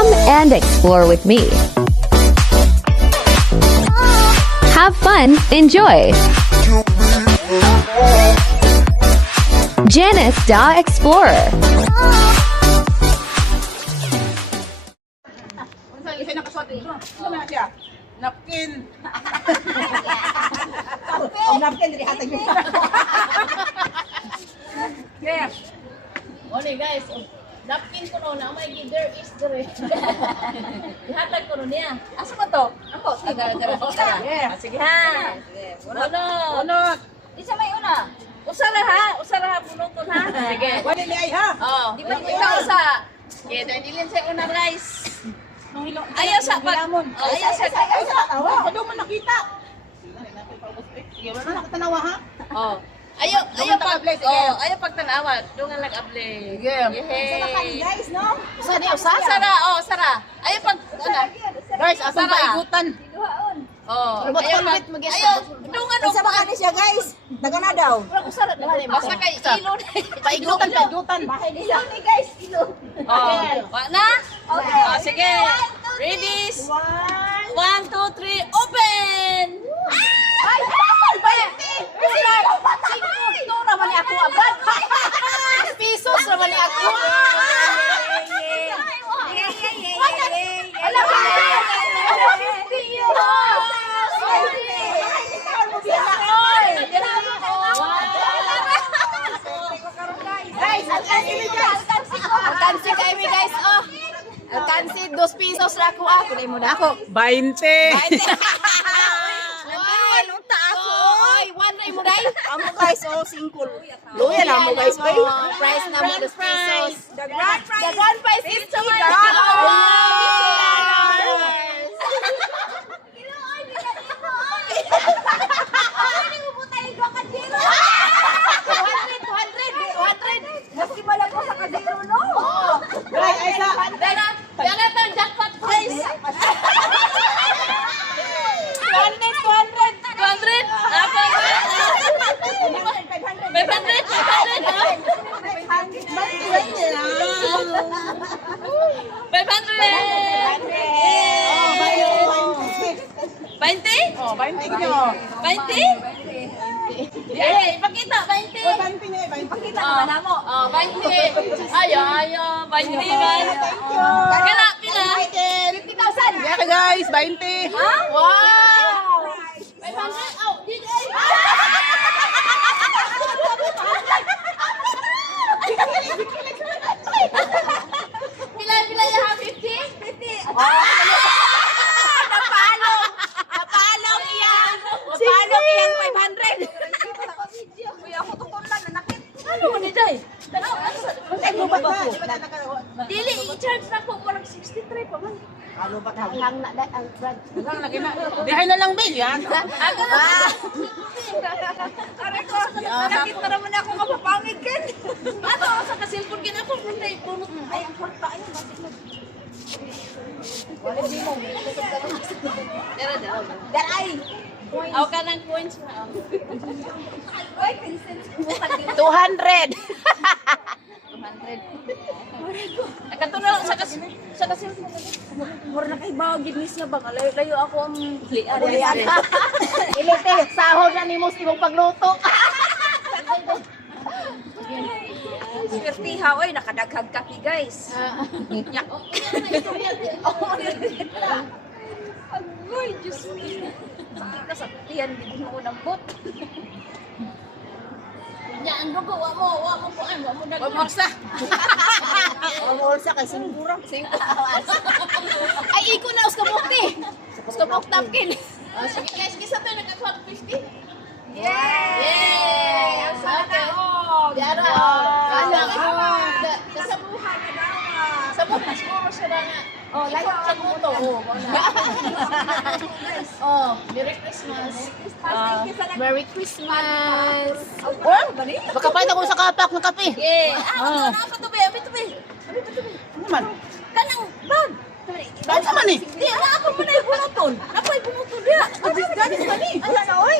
Come and explore with me. Have fun, enjoy. Janice the Explorer. Napkin. Napkin dari hatag niyo. Yes. Oni guys, napkin ko no na may there is there. Ihatag ko no niya. Asa ba to? Ako, sige. Yes. Sige ha. Unot. Isa may una. Usara ha, bunuton ha. Sige. Wala ni ay ha. Oh, di ba ikaw sa? Kaya dahil sa una guys. Ayaw sa pag. Ayaw sa. Awa, ko daw man nakita. Sige, wala na katanawa ha. Oh. Ayaw pag tanawa. Dungan lang able. Sige. Yehey. Guys, no? Sara. Ayaw pag ano? Guys, asang paigutan. Oh. Ayaw, dungan Isa ba kani siya, guys? Daga na daw. basta kay ilo. Paigutan. Ilaw ni guys, ilaw. Oh. Wa na? Okay. Sige. Ready? 1, 2, 3, open! Ay, ito naman ni ako agad. 6 pesos naman ni ako. Alam mo, alkansi kami guys, oh. Alkansi, 2 pesos na ako, kulay mo na ako. 20. Anong taas mo? Oy, 1 ray mo dai. Amo guys, oh, singkol. Luya na mo guys, oy. Price na mo 2 pesos. The grand The grand prize is $2. Mas kimala ko sa kadiro, no? Guys, ay sa. Dala tang jackpot prize. 200. 200? Ako. 20? Oh, 20 nyo. 20? Eh, ipakita, 20. 20 nyo, 20. Pakita naman na mo. Oh, 20. Ayaw, 20 man. Kala, pila? 50,000. Yeah, guys, 20. Wow! 500? Oh, DJ! Pila ya ha? 50? 50. Napalong iyan. Napalong iyan 500. Kuya, ako tutulan na nakit. Ano mo ni Day? Ay, lubat na. Di ba na naka- Dili, i-charge na ko. Parang 63 pa man. Lubat na. Hang na dai ang brad. Hanggang lagi na. Dihay na lang, Bill, yan. Ako na. Aray ko, nakit na naman ako kapapangit ken. Ato, sa kasilpon gina ko. Punot. Ay, ang kwarta ayun, bakit na? Daray. Aw ka ng coins na. Ay, pinsin mo 200. 200. Katulad sa kasilpon. Mura na kay bawag gid niya bang layo ako ang lian. Ilite, sahod na ni Mus imong pagluto. Swertiha oy, nakadaghag kapi guys. Yak. Agoy, Diyos mo. Sakit ka sa tiyan, hindi mo unambot. Nya ang dugo wa mo kuan, wa mo dag. Pamorsa. Pamorsa kay singura. Ay, iko na uskamukti. Uskamuk napkin. Oh, sige guys, kisa tayo nag-250. Yay! Ang sana all. Diara. Sana all. Kasabuhan na daw. Sa bukas mo siya na nga. Oh, layo Sa buto. Oh, Merry Christmas. Thank you sa Merry Christmas. Oh, baka pa ako sa kapak ng kape. Yeah. Ah, ano pa to be? Abi to be. Ano man? Kanang bag. Saan sa man eh? Di na ako muna yung bumuton. Ako yung bumuton dia. Ganis man eh. Ayan na, oy.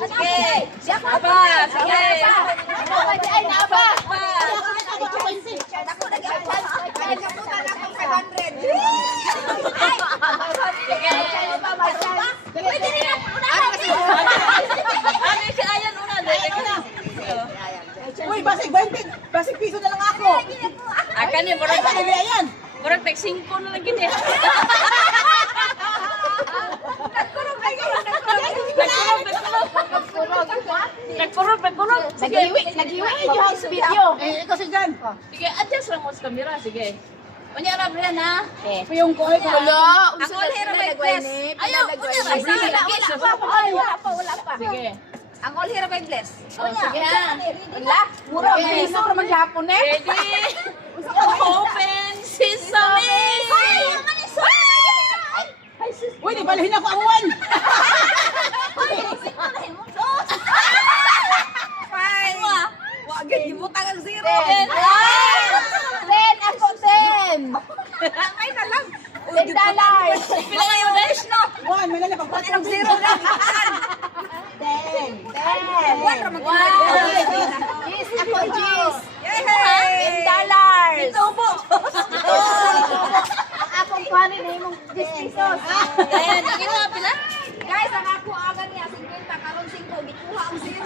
Sige. Siya pa. Sige. Ako, ay, naaba. Pa. Ako, nag-apan. Ay, kaputan ako 500. basig 20. Basig piso na lang ako. Akan ni Ay, bakit yan? murag tag 5 na lang gid. Nagkurog. Sige. Naghiwi yung video. Eh, ito si Jan. Sige, adjust lang mo sa camera. Sige. Unya ra Brian ha. Yung ko ay Wala, Ako hero by bless. Ayaw, unya ra. Sige, Wala pa. Sige. Ang all hero by bless. Oh, sige ha. Wala. Mura, piso naman gapon eh. Ready? Open sesame! Uy, di balahin ako amuan. Wag gibutang ang zero. Ten. Ako 10. Ay na lang. $10. Pila nga yung dash no? Juan, may lalapag. Wala ng zero na. 10. Gis, ako Gis. Yay! $10. Ito po. Ang akong panin na yung 10 pesos. Ayan, ang ina pila? Guys, ang ako agan niya, 50, karon 5, gikuha ang 0.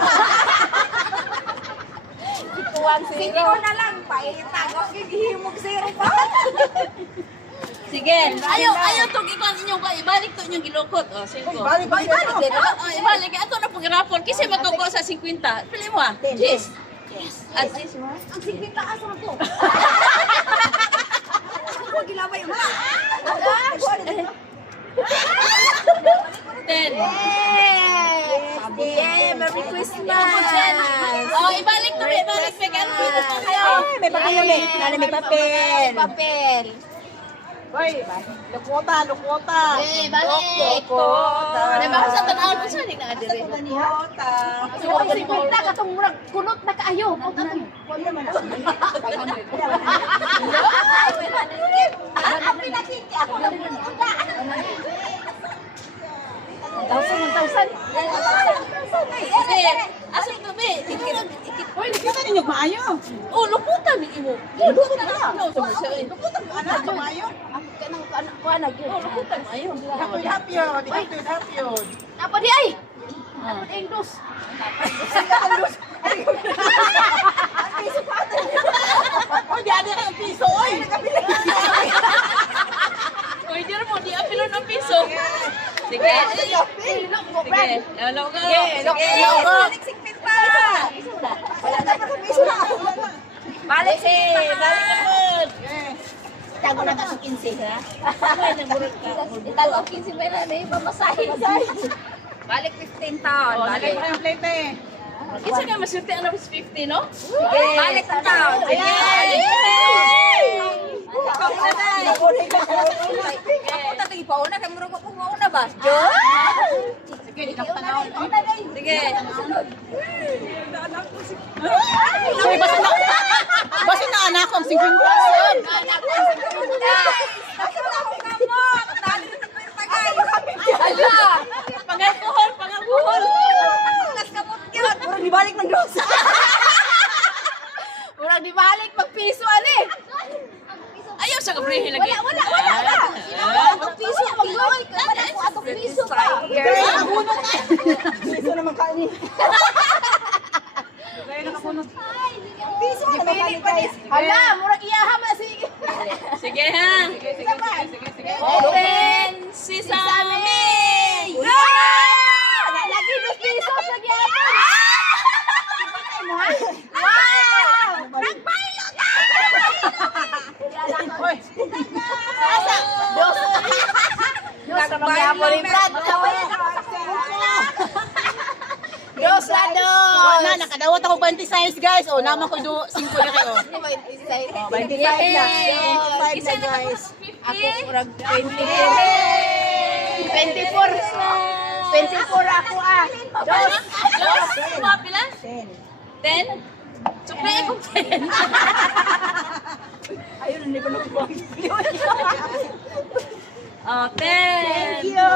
Gikuha ang 0. na lang, paitagaw, gigihimog 0 pa. Sige. Ayaw to gikan inyong ka ibalik to inyong gilukot. Oh, 5. Balik. din. Oh, ibalik ato na pag-rapol kasi magkukuha sa 50. Pili mo ah. Yes. At Ang 50 aso na to. Ako gilabay mo. 10. Yay! Merry Christmas! Oh, ibalik to, ibalik pa kayo. May papel. May papel. Papel. Uy, lukwota. Eh, balik. Lukwota. May baka sa tanawon mo siya, hindi na adire. Lukwota. So, ang 50 katong murag kunot na kaayo. Asa ito, be? Uy, nakita ninyo maayo. Oh, lukutan ni imo. Lukutan na. No, sa siya. Lukwota mo anak, maayo. Oh, lukutan mo ayo. Hapyo. Apa di ay? Apa di Indus? Uy, di ada ang piso, uy. Uy, dira mo di apilo ng piso. Sige. Sige. Logo. Balik si. Balik naman. Tago na kasi 15 ha? Ay, nagurot ka. Tago 15 ba na yung pamasahin? Balik 15 taon. Oh, lagay pa yung plate eh. Isa nga maswerte ang number 50, no? Balik ang taon. Yay! Ako tatang ipauna kay murag ko mauna ba? Sige, ilang panahon. Sige. Uy, basta na anak ko ang 50. Anak ko guys. Nakita ko kamot. Dali sa tagay. Hala. Pangalkohol. Kas kamot gyud. Murag dibalik ng dos. Murag dibalik magpiso ani. Ayaw sa kabrihin lagi. Wala. Atong piso pag-away ka. Atong piso pa. Piso naman kanin. Kaya nakapunod. Piso na balik guys. Hala, murag iyaha ba sige. Sige ha. Sige. Open sesame. Lagi 2 pesos lagi ako. Wow! Nagpailot na! Uy, Asa? Dos. Dos na magyapon ni Brad. Dos na dos. na, nakadawat ako 20 size guys. Oh, naman ko do 5 na kayo. 25 na. 25 na guys. Ako murag 24. 24 ako ah. Dos. Mga pila? 10. 10? Sukli akong 10. Ayun, hindi ko nakuha. Oh, 10. Thank you.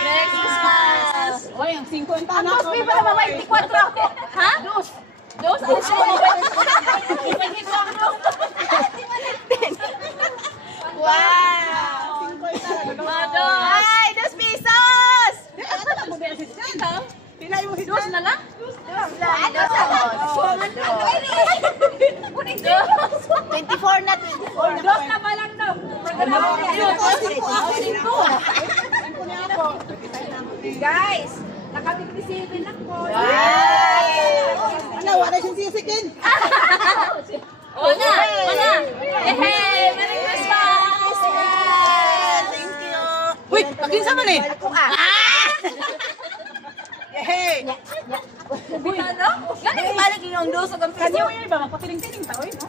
Merry Christmas. Uy, ang 50 na Dos, ako. may pala mga 24 ako. Ha? Dos. Dos? Dos? Wow! Mga dos. Ay, 2 pesos! Ikaw? Hilay mo Dos na lang? Ano sa dos? 24 na, 24 na. Dos na ba lang daw? Guys, naka-57 ako. Ano, wala siyang sisikin. Wala! Hey! Merry Christmas! Thank you. Wait, pag-insa man eh. Yehey! Ano? Ganun ibalik yung dos ang piso. Kanyo yun ba? Magpakiling-kiling tao yun, no?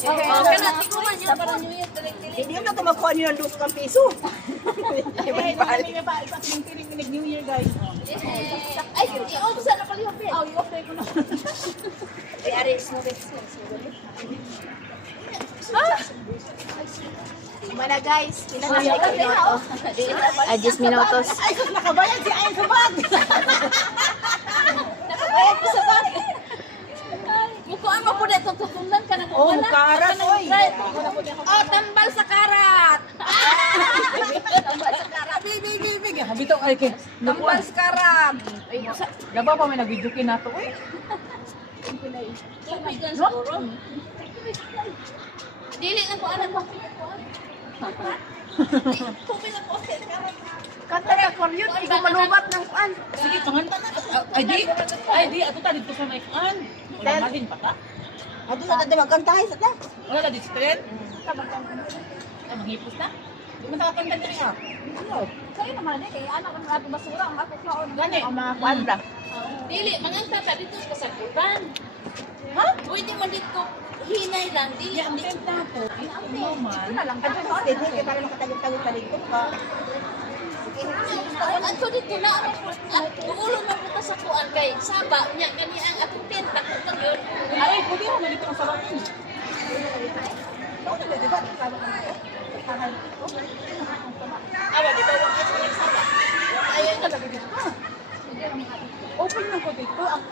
Kana tikuman yun para New Year tiling-tiling. Hindi mo na ito magkuha niyo ng 2 piso. Ay, may pakiling-kiling minig New Year, guys. Ay, i-off sa na pala yung pin. Oh, i-off tayo ko na. Ay, aris mo. Mana guys, ilan na yung minuto? 10 minutos. Ay, sus, nakabayad si Ayan sa bag. Nakabayad ko sa bag. Mukuan mo po na itong tutunan ka na kung Oh, wala. karat, oy. Oh, tambal sa karat. Tambal sa karat. Big. Habito ay kay. Tambal sa karat. Gaba pa may nag-video kin nato, oy. Tubigan siguro. Dili na ko anak ko. Tubig na po. Kanta ka koryon, hindi ko malubat ng kuan. Sige, panganta na. Ay di, ato ta dito sa mic an. Wala na din pa ka. Ato na dito magkantahay sa ta. Wala na dito rin. Ay, maghipos na. Di man nakakanta diri ha. Kayo naman eh, anak ko natin basura, ang ako kaon. Gani, ang mga kuan ra. Dili, manganta ka dito sa sakutan. Ha? Pwede man dito hinay lang. Dili, Ya, ang tenta ko. Ito man. Na lang Ano sa stage kay para makatagog-tagog sa dito ka. Ato dito na ako. Duulo mo po sa kuan kay Saba. Nya, kani ang atong tenta ko lang yun. Ay, pwede mo na dito ang sabatin. Ano na dito? Awa, di ba wag ka sa Saba? Ayun na lang. Open lang ko dito ang